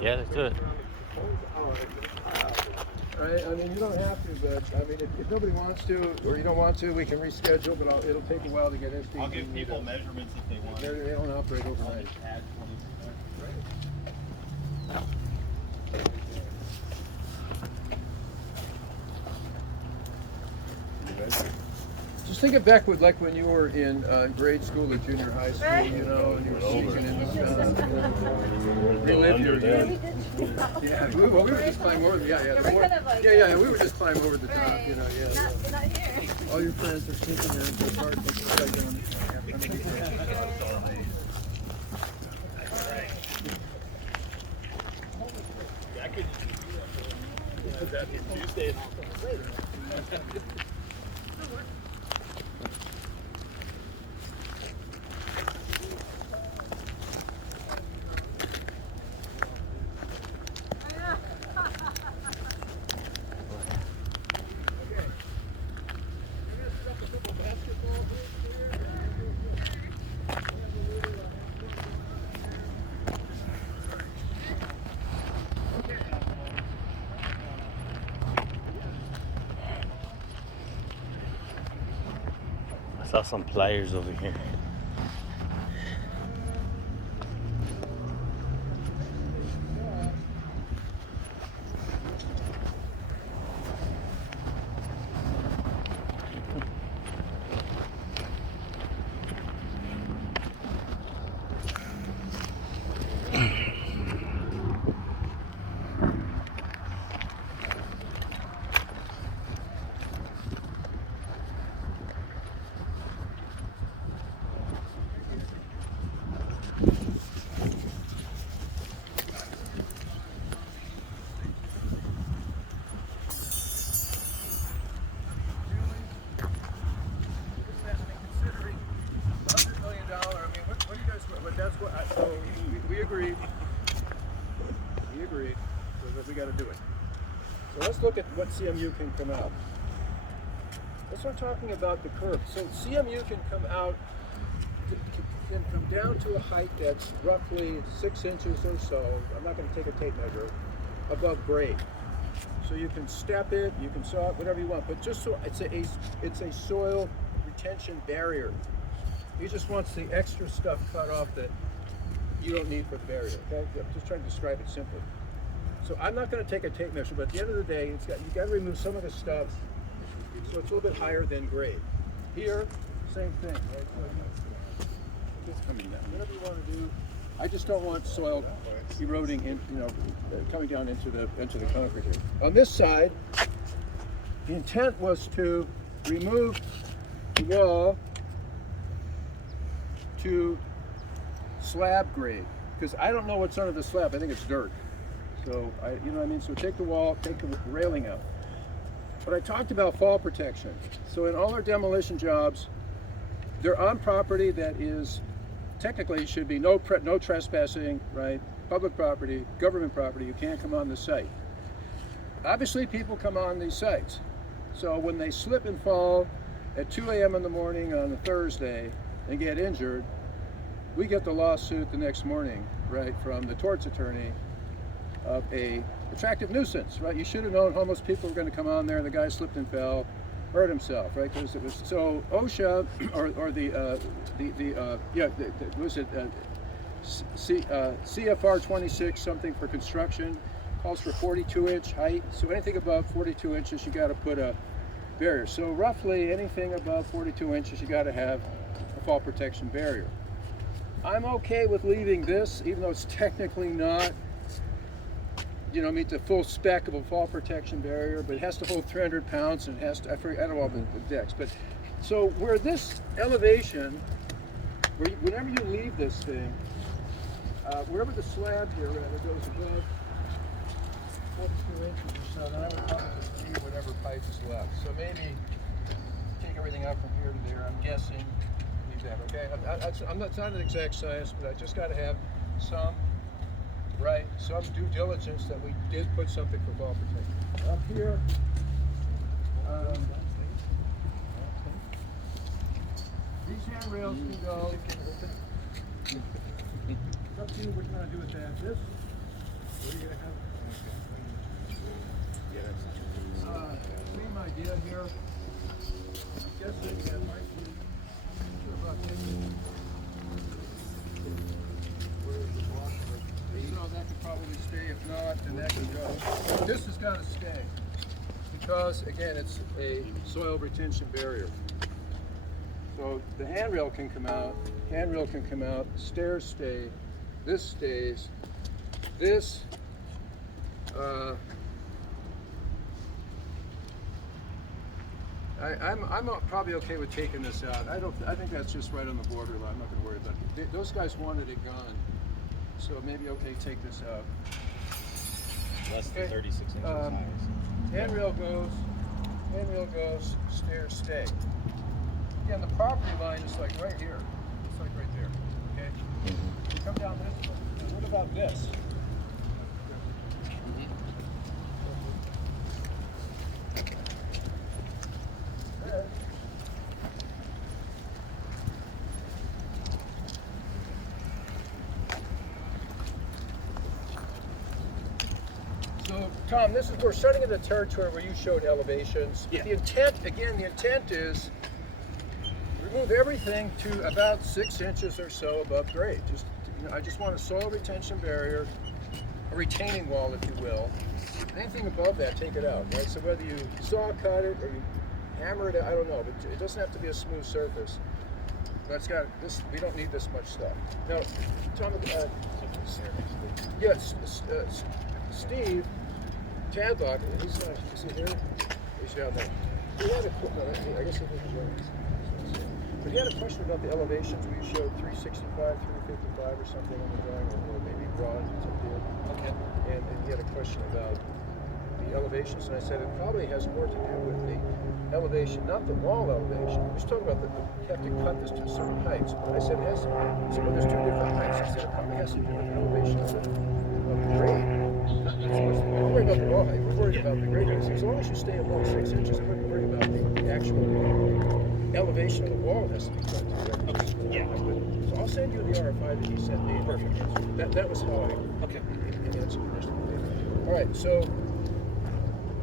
Yeah, let's do it. Right? I mean, you don't have to, but I mean, if nobody wants to, or you don't want to, we can reschedule, but it'll take a while to get SDG. I'll give people measurements if they want. They don't operate overnight. Add 20%. Just think of back with like when you were in grade school or junior high school, you know, and you were sneaking in the stuff. Relive your youth. Yeah, we were just climbing over. Yeah. We were just climbing over the top, you know. Yeah. Not here. All your friends are sneaking in. So hard to doing. Tuesday. I saw some pliers over here. We agreed. So that we got to do it. So let's look at what CMU can come out. Let's start talking about the curve. So CMU can come out, can come down to a height that's roughly 6 inches or so. I'm not going to take a tape measure above grade. So you can step it, you can saw it, whatever you want. But just so it's a soil retention barrier. He just wants the extra stuff cut off that you don't need for the barrier. Okay? I'm just trying to describe it simply. So I'm not going to take a tape measure, but at the end of the day, you got to remove some of the stuff so it's a little bit higher than grade. Here, same thing. Right? So just coming down. Whatever you want to do. I just don't want soil eroding in, coming down into the concrete here. On this side, the intent was to remove the wall to slab grade, because I don't know what's under the slab. I think it's dirt. So you know what I mean. So take the wall, take the railing out. But I talked about fall protection. So in all our demolition jobs, they're on property that is technically should be no trespassing, right? Public property, government property. You can't come on the site. Obviously, people come on these sites. So when they slip and fall at 2 a.m. in the morning on a Thursday and get injured, we get the lawsuit the next morning, right, from the torts attorney of a attractive nuisance, right? You should have known homeless people were going to come on there, and the guy slipped and fell, hurt himself, right? Because it was so OSHA CFR 26 something for construction calls for 42-inch height. So anything above 42 inches, you got to put a barrier. So roughly anything above 42 inches, you got to have a fall protection barrier. I'm okay with leaving this, even though it's technically not, meet the full spec of a fall protection barrier, but it has to hold 300 pounds and it has to, I don't know all the decks, but so where this elevation, whenever you leave this thing, wherever the slab here goes above 42 inches or so, then I would probably just leave whatever pipe is left. So maybe take everything out from here to there, I'm guessing. That, okay? It's not an exact science, but I just got to have some due diligence that we did put something for fall protection. Up here, these handrails can go. It's up to you what you want to do with that. This What are you gonna have? Same idea here. I'm guessing that might be about where's the block? So that could probably stay. If not, then that can go. This has got to stay because, again, it's a soil retention barrier. So the handrail can come out, stairs stay, this stays, this, I'm probably okay with taking this out. I think that's just right on the borderline. I'm not gonna worry about it. Those guys wanted it gone. So maybe, okay, take this out. Less than Okay. 36 inches high. Handrail goes, stairs stay. Again, the property line is like right here. It's like right there, okay? You come down this way. Now, what about this? Okay. So, Tom, we're starting in the territory where you showed elevations. Yeah. The intent is remove everything to about 6 inches or so above grade. I just want a soil retention barrier, a retaining wall, if you will. Anything above that, take it out, right? So whether you saw cut it or you hammer it, I don't know, but it doesn't have to be a smooth surface. That's got this. We don't need this much stuff. Now, Tom, yes, Steve Tadlock, is he here? He's down there. He had I guess he was. But he had a question about the elevations. We showed 365, 355 or something on the drawing, or maybe broad, something. Okay. And he had a question about the elevations, and I said it probably has more to do with the elevation, not the wall elevation. We was talking about you have to cut this to certain heights, but I said it has. So there's 2 different heights. I said it probably has to do with the elevation of the grade. Not so much. We don't worry about the wall height. We're worried about the grade. As long as you stay above 6 inches, I wouldn't worry about the actual elevation of the wall has to be cut to. Okay. Yeah. So I'll send you the RFI that he sent me. Perfect. That was how I Okay. answered the question. All right, so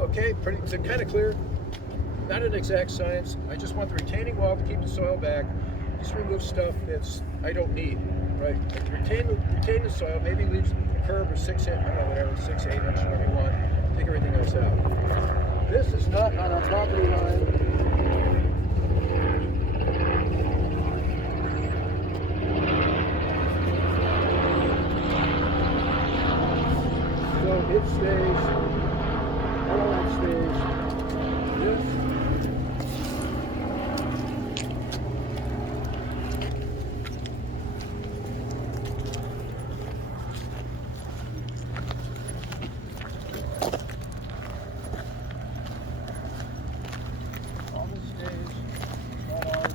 okay, is it kind of clear? Not an exact science. I just want the retaining wall to keep the soil back. Just remove stuff that's I don't need. Right? Retain the soil. Maybe leave the curb or 6 inch, I don't know, whatever, 6, 8 inch, whatever you want. Take everything else out. This is not on our property line. It stays, all that stays, this, all this stays, all ours.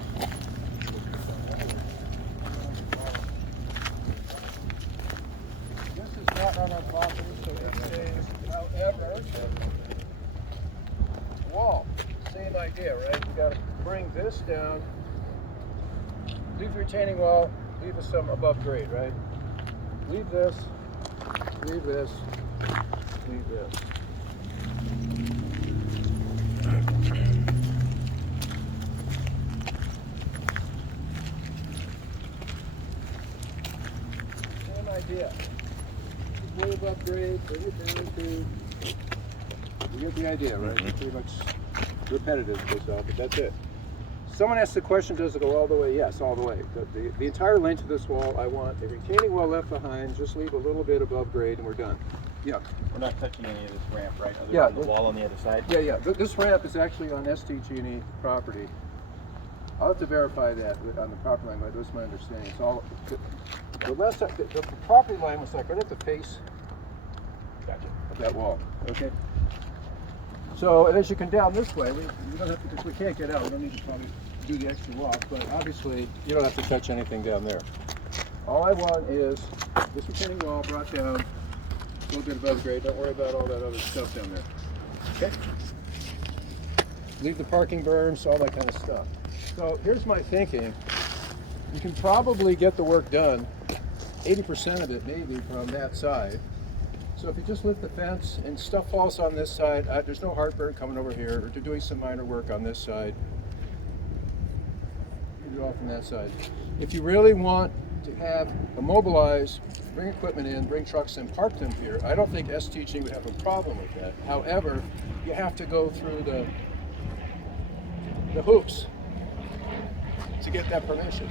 This is not on our property, so it stays. However, wall, same idea, right? You got to bring this down, leave the retaining wall, leave us some above grade, right? Leave this, leave this, leave this. Same idea. Way above grade, bring it down to. You get the idea, right? It's pretty much repetitive, but that's it. Someone asked the question, does it go all the way? Yes, all the way. The entire length of this wall, I want a retaining wall left behind, just leave a little bit above grade and we're done. Yeah. We're not touching any of this ramp, right? Other Yeah, than the wall on the other side? Yeah. This ramp is actually on SDG&E property. I'll have to verify that on the property line, but that's my understanding. It's all, the property line was like right at the face of that wall, okay? So, and as you come down this way, we don't have to, because we can't get out, we don't need to probably do the extra walk, but obviously you don't have to touch anything down there. All I want is this retaining wall brought down a little bit above grade. Don't worry about all that other stuff down there. Okay? Leave the parking berms, all that kind of stuff. So here's my thinking. You can probably get the work done, 80% of it maybe from that side. So if you just lift the fence and stuff falls on this side, there's no heartburn coming over here, or they're doing some minor work on this side. You do it all from that side. If you really want to have immobilize, bring equipment in, bring trucks in, park them here, I don't think STG would have a problem with that. However, you have to go through the hoops to get that permission.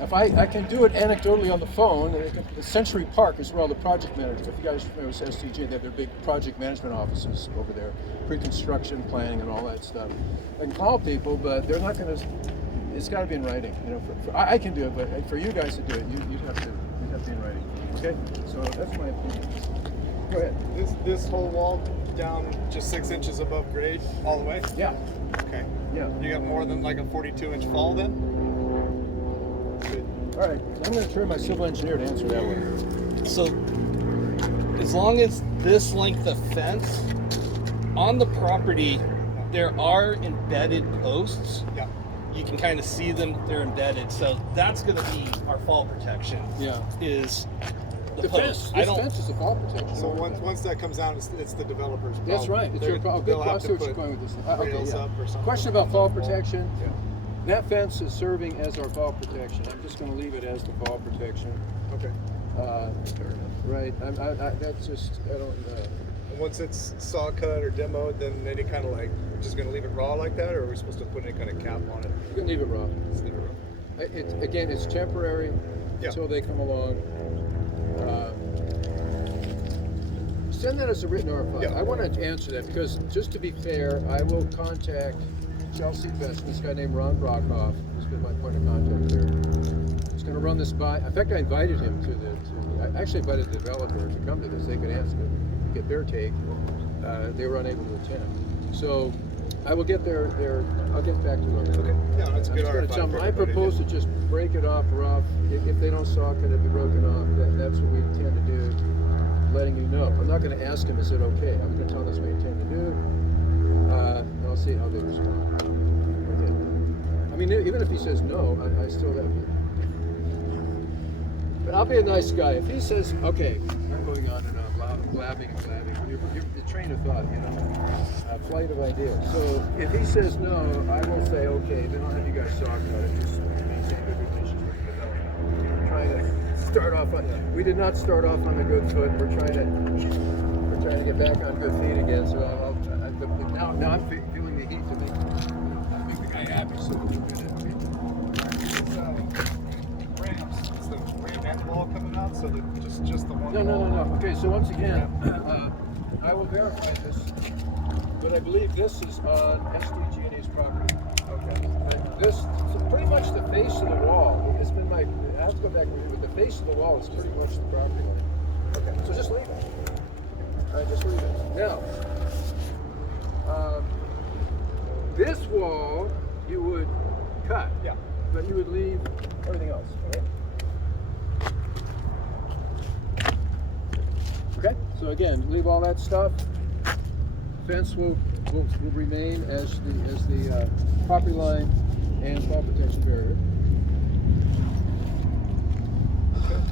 If I can do it anecdotally on the phone, the Century Park is where all the project managers, if you guys are familiar with STG, they have their big project management offices over there, pre-construction planning and all that stuff. I can call people, but they're not going to, it's got to be in writing. You know, I can do it, but for you guys to do it, you'd have to be in writing. Okay, so that's my opinion. Go ahead. This whole wall down just 6 inches above grade all the way? Yeah, Okay. yeah. You got more than like a 42-inch fall then? Good. All right, I'm going to turn my civil engineer to answer that one. So, as long as this length of fence on the property, there are embedded posts. Yeah. You can kind of see them; they're embedded. So that's going to be our fall protection. Yeah. Is the The fence, post? this fence is a fall protection. So once that comes out, it's the developer's problem. That's right. It's your problem. Good They'll have question. to I see what you're put going with this. Okay, rails yeah. up or something. Question about fall above the wall. protection. Yeah. That fence is serving as our fall protection. I'm just going to leave it as the fall protection. Okay. Fair enough. Right. That's just, I don't. And once it's saw cut or demoed, then any kind of like, we're just going to leave it raw like that, or are we supposed to put any kind of cap on it? You can leave it raw. Just leave it raw. Again, it's temporary Yeah. until they come along. Send that as a written RFI. Yeah. I want to answer that because, just to be fair, I will contact Chelsea Investment, this guy named Ron Brockhoff, who's been my point of contact there. He's going to run this by. In fact, I invited him I actually invited the developer to come to this. They could ask him, get their take. They were unable to attend. So I will get I'll get back to them. Okay. Yeah, that's a good I'm just gonna RFI tell them, for I everybody to propose to just break it off rough. If they don't saw it, it'll be broken off. That's what we intend to do, letting you know. I'm not going to ask him, is it okay? I'm going to tell them that's what we intend to do. And I'll see how they respond. Okay. I mean, even if he says no, I still have to. But I'll be a nice guy. If he says, okay, I'm going on and on, blabbing and blabbing, the train of thought, you know, flight of ideas. So if he says no, I will say, okay, then I'll have you guys talk about it. Just maintain good relations with the developer. Trying to start off on, we did not start off on a good foot. We're trying to get back on good feet again. So now I'm feeling the heat to make the guy happy. So we'll do it. ramps. It's the ramp and wall coming out, so just the one. No. Okay, so once again, I will verify this, but I believe this is on SDG&E's property. Okay. But this, so pretty much the face of the wall, it's been I have to go back and read it, but the face of the wall is pretty much the property line. Okay, so just leave it. All right, just leave it. Now, this wall you would cut. Yeah. But you would leave everything else, right? Okay, so again, leave all that stuff. Fence will remain as the property line and fall protection barrier. Okay.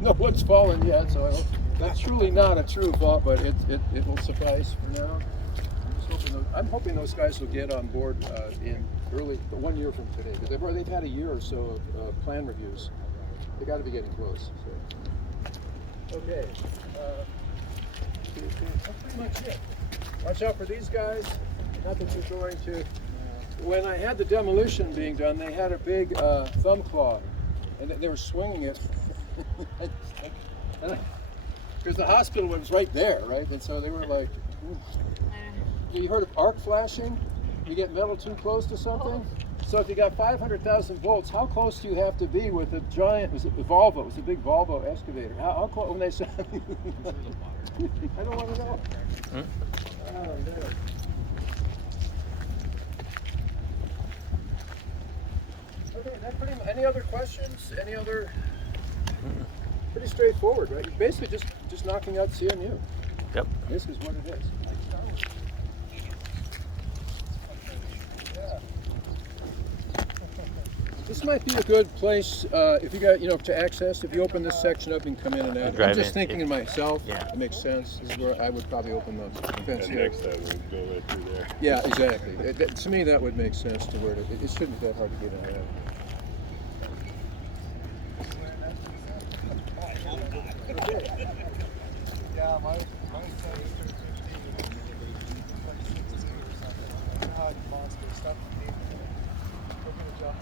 No one's fallen yet, so that's truly not a true fault, but it will suffice for now. I'm hoping those guys will get on board in early 1 year from today, because they've had a year or so of plan reviews. They got to be getting close. So. Okay. That's pretty much it. Watch out for these guys. Not that you're going to. When I had the demolition being done, they had a big thumb claw, and they were swinging it. Because the hospital was right there, right? And so they were like, ooh. You heard of arc flashing? You get metal too close to something? So if you got 500,000 volts, how close do you have to be with a giant, was it the Volvo? It was a big Volvo excavator. How close, when they said, I don't want to know. Oh, no. Okay, that pretty much, any other questions? Any other, pretty straightforward, right? You're basically just knocking out CMU. Yep. This is what it is. Yeah. This might be a good place if you got, to access. If you open this section up and come in and out. Drive I'm just in. thinking to myself. Yeah. It makes sense. This is where I would probably open the fence And here. next time we go right through there. Yeah, exactly. To me, that would make sense to where it shouldn't be that hard to get in and out. Yeah, my son is 215. Monster stuff. Looking at a job.